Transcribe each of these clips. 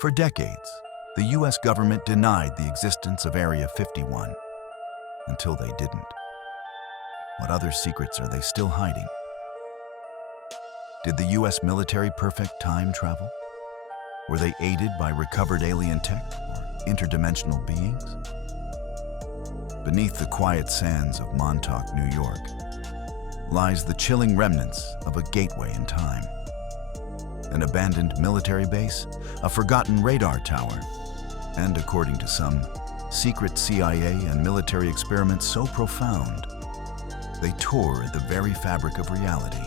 For decades, the US government denied the existence of Area 51 until they didn't. What other secrets are they still hiding? Did the US military perfect time travel? Were they aided by recovered alien tech or interdimensional beings? Beneath the quiet sands of Montauk, New York, lies the chilling remnants of a gateway in time. An abandoned military base, a forgotten radar tower, and according to some, secret CIA and military experiments so profound, they tore at the very fabric of reality.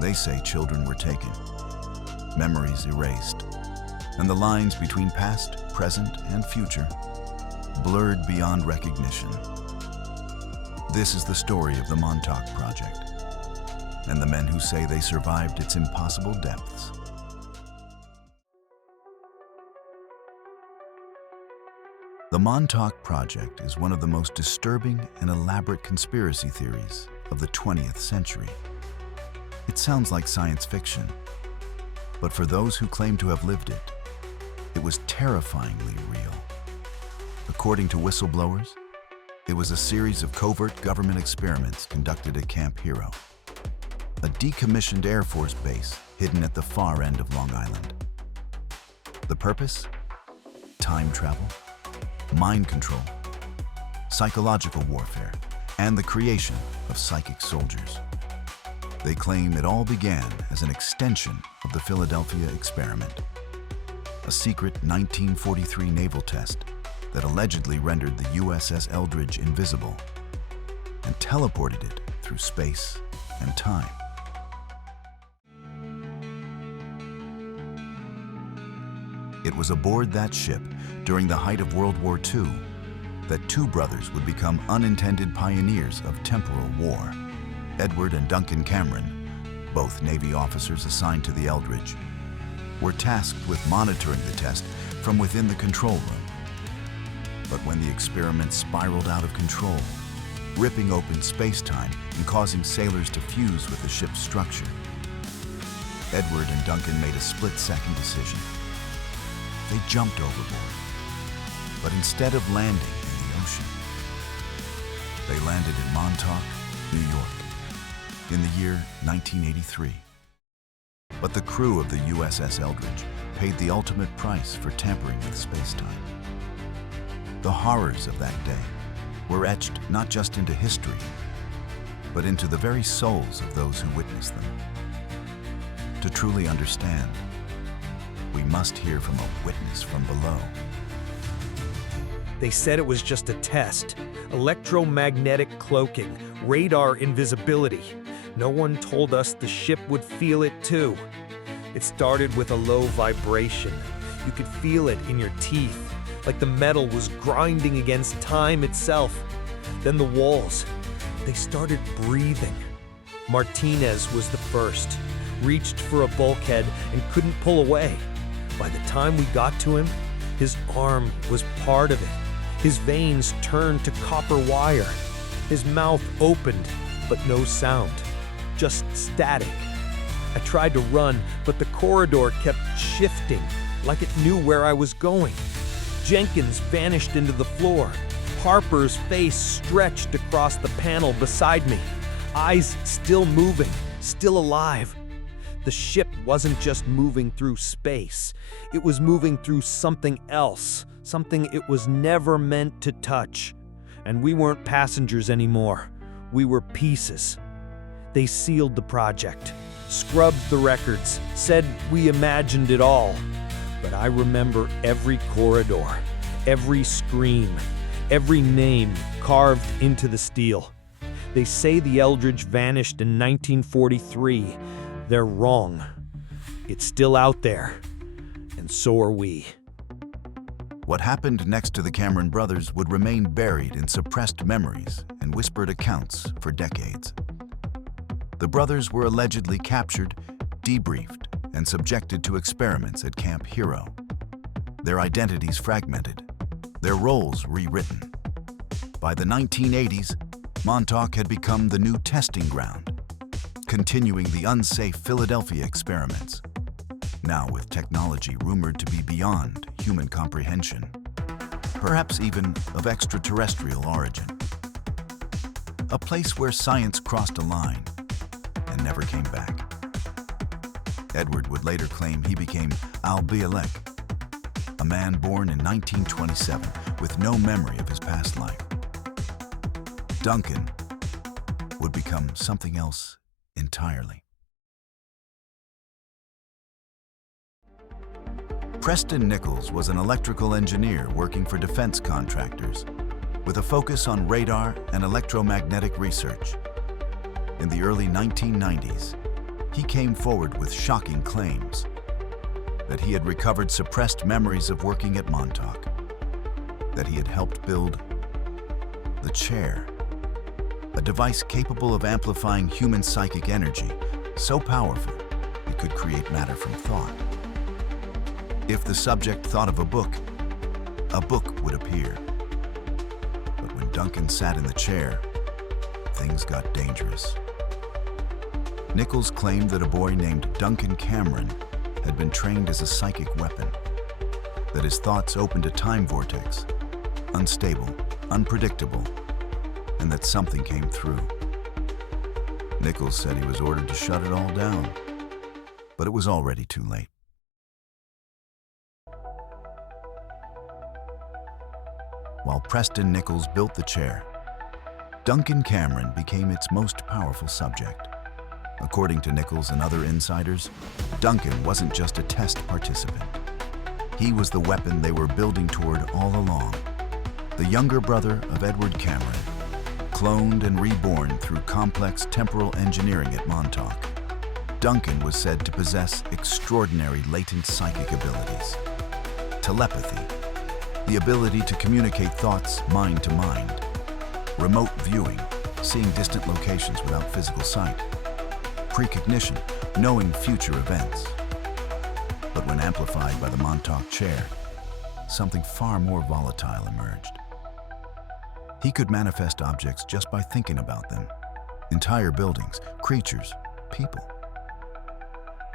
They say children were taken, memories erased, and the lines between past, present, and future blurred beyond recognition. This is the story of the Montauk Project, and the men who say they survived its impossible depths. The Montauk Project is one of the most disturbing and elaborate conspiracy theories of the 20th century. It sounds like science fiction, but for those who claim to have lived it, it was terrifyingly real. According to Whistleblowers, it was a series of covert government experiments conducted at Camp Hero, a decommissioned Air Force base hidden at the far end of Long Island. The purpose? Time travel, mind control, psychological warfare, and the creation of psychic soldiers. They claim it all began as an extension of the Philadelphia experiment, a secret 1943 naval test that allegedly rendered the USS Eldridge invisible and teleported it through space and time. It was aboard that ship during the height of World War II that two brothers would become unintended pioneers of temporal war. Edward and Duncan Cameron, both Navy officers assigned to the Eldridge, were tasked with monitoring the test from within the control room. But when the experiment spiraled out of control, ripping open space-time and causing sailors to fuse with the ship's structure, Edward and Duncan made a split-second decision. They jumped overboard, but instead of landing in the ocean, they landed in Montauk, New York, in the year 1983. But the crew of the USS Eldridge paid the ultimate price for tampering with space-time. The horrors of that day were etched not just into history, but into the very souls of those who witnessed them. To truly understand, we must hear from a witness from below. They said it was just a test. Electromagnetic cloaking, radar invisibility. No one told us the ship would feel it too. It started with a low vibration. You could feel it in your teeth, like the metal was grinding against time itself. Then the walls, they started breathing. Martinez was the first, reached for a bulkhead and couldn't pull away. By the time we got to him, his arm was part of it. His veins turned to copper wire. His mouth opened, but no sound, just static. I tried to run, but the corridor kept shifting, like it knew where I was going. Jenkins vanished into the floor. Harper's face stretched across the panel beside me, eyes still moving, still alive. The ship wasn't just moving through space. It was moving through something else, something it was never meant to touch. And we weren't passengers anymore. We were pieces. They sealed the project, scrubbed the records, said we imagined it all. But I remember every corridor, every scream, every name carved into the steel. They say the Eldridge vanished in 1943. They're wrong. It's still out there, and so are we. What happened next to the Cameron brothers would remain buried in suppressed memories and whispered accounts for decades. The brothers were allegedly captured, debriefed, and subjected to experiments at Camp Hero. Their identities fragmented, their roles rewritten. By the 1980s, Montauk had become the new testing ground, continuing the unsafe Philadelphia experiments. now with technology rumored to be beyond human comprehension, perhaps even of extraterrestrial origin. A place where science crossed a line and never came back. Edward would later claim he became Bielek, a man born in 1927 with no memory of his past life. Duncan would become something else entirely. Preston Nichols was an electrical engineer working for defense contractors, with a focus on radar and electromagnetic research. In the early 1990s, he came forward with shocking claims that he had recovered suppressed memories of working at Montauk, that he had helped build the chair, a device capable of amplifying human psychic energy so powerful it could create matter from thought. If the subject thought of a book would appear. But when Duncan sat in the chair, things got dangerous. Nichols claimed that a boy named Duncan Cameron had been trained as a psychic weapon, that his thoughts opened a time vortex, unstable, unpredictable, and that something came through. Nichols said he was ordered to shut it all down, but it was already too late. While Preston Nichols built the chair, Duncan Cameron became its most powerful subject. According to Nichols and other insiders, Duncan wasn't just a test participant. He was the weapon they were building toward all along. The younger brother of Edward Cameron, cloned and reborn through complex temporal engineering at Montauk, Duncan was said to possess extraordinary latent psychic abilities. Telepathy, the ability to communicate thoughts mind to mind. Remote viewing, seeing distant locations without physical sight. Precognition, knowing future events. But when amplified by the Montauk chair, something far more volatile emerged. He could manifest objects just by thinking about them. Entire buildings, creatures, people.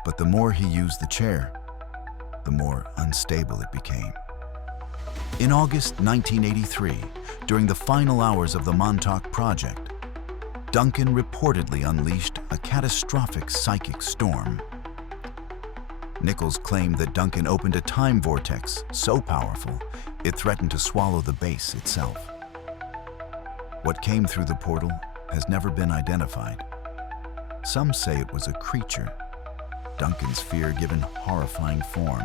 But the more he used the chair, the more unstable it became. In August 1983, during the final hours of the Montauk Project, Duncan reportedly unleashed a catastrophic psychic storm. Nichols claimed that Duncan opened a time vortex so powerful it threatened to swallow the base itself. What came through the portal has never been identified. Some say it was a creature, Duncan's fear-given horrifying form.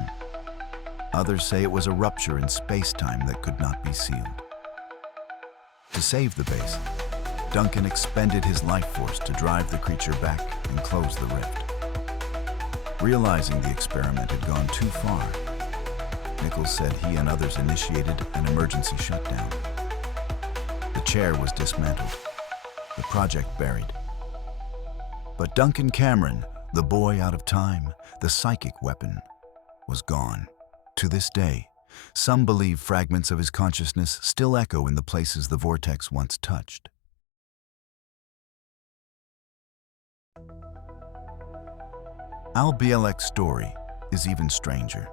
Others say it was a rupture in space-time that could not be sealed. To save the base, Duncan expended his life force to drive the creature back and close the rift. Realizing the experiment had gone too far, Nichols said he and others initiated an emergency shutdown. The chair was dismantled, the project buried. But Duncan Cameron, the boy out of time, the psychic weapon, was gone. To this day, some believe fragments of his consciousness still echo in the places the vortex once touched. Bielek's story is even stranger.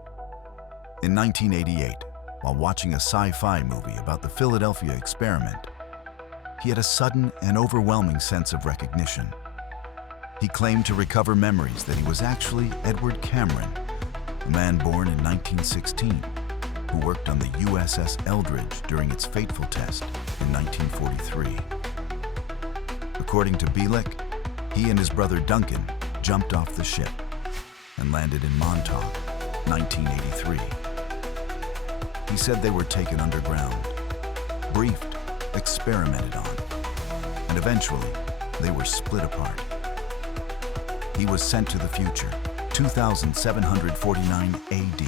In 1988, while watching a sci-fi movie about the Philadelphia experiment, he had a sudden and overwhelming sense of recognition. He claimed to recover memories that he was actually Edward Cameron, a man born in 1916, who worked on the USS Eldridge during its fateful test in 1943. According to Bielek, he and his brother Duncan jumped off the ship and landed in Montauk, 1983. He said they were taken underground, briefed, experimented on, and eventually they were split apart. He was sent to the future, 2749 AD.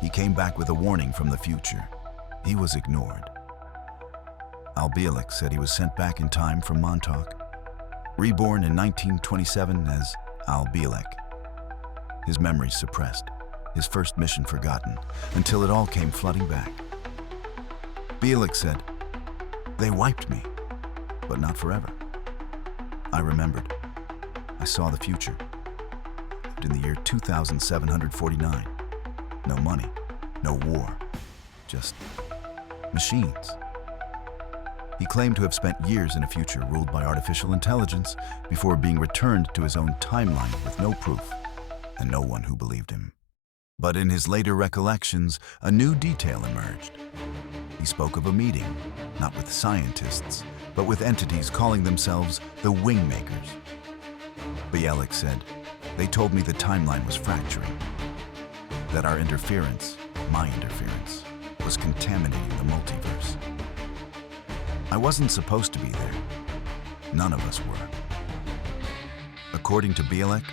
He came back with a warning from the future. He was ignored. Bielek said he was sent back in time from Montauk, reborn in 1927 as Bielek. His memories suppressed, his first mission forgotten, until it all came flooding back. Bielek said, "They wiped me, but not forever. I remembered. I saw the future. arrived in the year 2749. No money, no war, just machines. He claimed to have spent years in a future ruled by artificial intelligence before being returned to his own timeline with no proof and no one who believed him. But in his later recollections, a new detail emerged. He spoke of a meeting, not with scientists, but with entities calling themselves the Wingmakers. Bielek said, "They told me the timeline was fracturing, that our interference, my interference, was contaminating the multiverse. I wasn't supposed to be there. None of us were." According to Bielek,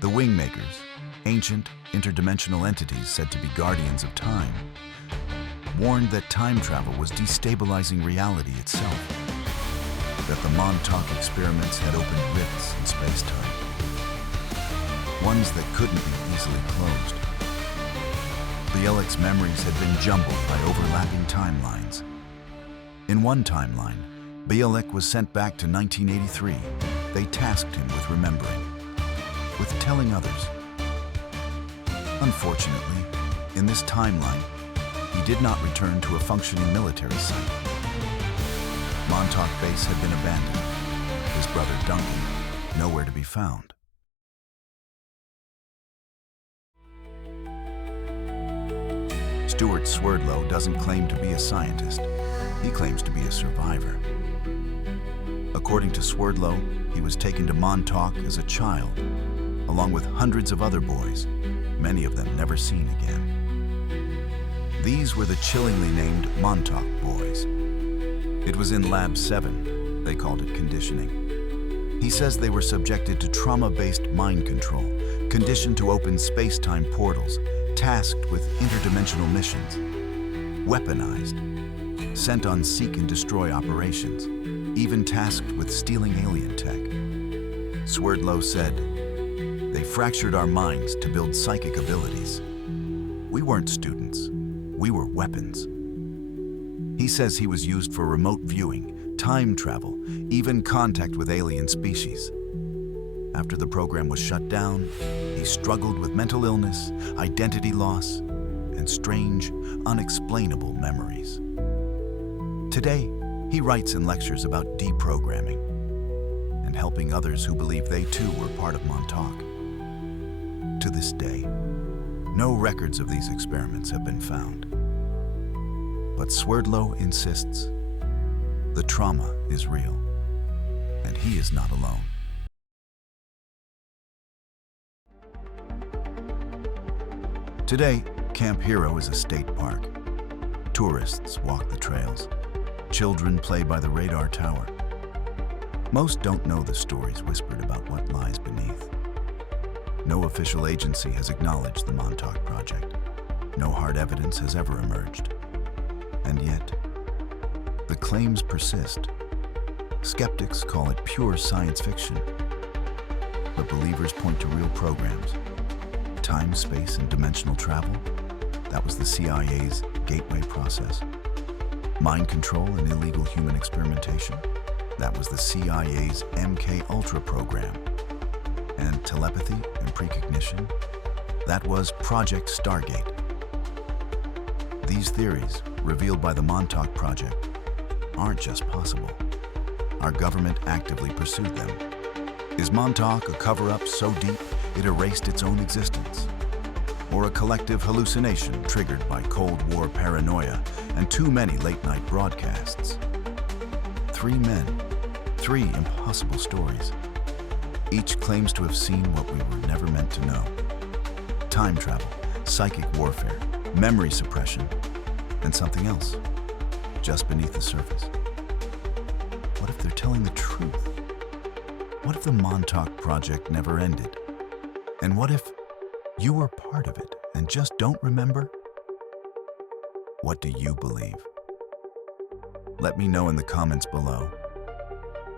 the Wingmakers, ancient interdimensional entities said to be guardians of time, warned that time travel was destabilizing reality itself, that the Montauk experiments had opened rifts in space-time, ones that couldn't be easily closed. Bielek's memories had been jumbled by overlapping timelines. In one timeline, Bielek was sent back to 1983. They tasked him with remembering, with telling others. Unfortunately, in this timeline, he did not return to a functioning military site. Montauk Base had been abandoned. His brother Duncan, nowhere to be found. Stuart Swerllo doesn't claim to be a scientist. He claims to be a survivor. According to Swerllo, he was taken to Montauk as a child, along with hundreds of other boys, many of them never seen again. These were the chillingly named Montauk Boys. It was in Lab 7, they called it conditioning. He says they were subjected to trauma-based mind control, conditioned to open space-time portals, tasked with interdimensional missions, weaponized, sent on seek and destroy operations, even tasked with stealing alien tech. Swerllo said, "They fractured our minds to build psychic abilities. We weren't students, we were weapons." He says he was used for remote viewing, time travel, even contact with alien species. After the program was shut down, he struggled with mental illness, identity loss, and strange, unexplainable memories. Today, he writes in lectures about deprogramming and helping others who believe they too were part of Montauk. To this day, no records of these experiments have been found. But Swerllo insists the trauma is real, and he is not alone. Today, Camp Hero is a state park. Tourists walk the trails. Children play by the radar tower. Most don't know the stories whispered about what lies beneath. No official agency has acknowledged the Montauk Project. No hard evidence has ever emerged. And yet, the claims persist. Skeptics call it pure science fiction. But believers point to real programs. Time, space, and dimensional travel, that was the CIA's gateway process. Mind control and illegal human experimentation, that was the CIA's MKUltra program. And telepathy and precognition, that was Project Stargate. These theories, revealed by the Montauk Project, aren't just possible. Our government actively pursued them. Is Montauk a cover-up so deep it erased its own existence? Or a collective hallucination triggered by Cold War paranoia and too many late-night broadcasts? 3 men, 3 impossible stories. Each claims to have seen what we were never meant to know. Time travel, psychic warfare, memory suppression, and something else, just beneath the surface. What if they're telling the truth? What if the Montauk Project never ended? And what if you were part of it and just don't remember? What do you believe? Let me know in the comments below.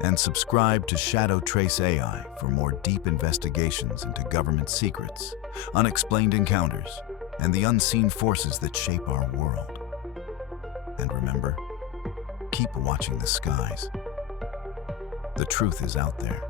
And subscribe to Shadow Trace AI for more deep investigations into government secrets, unexplained encounters, and the unseen forces that shape our world. And remember, keep watching the skies. The truth is out there.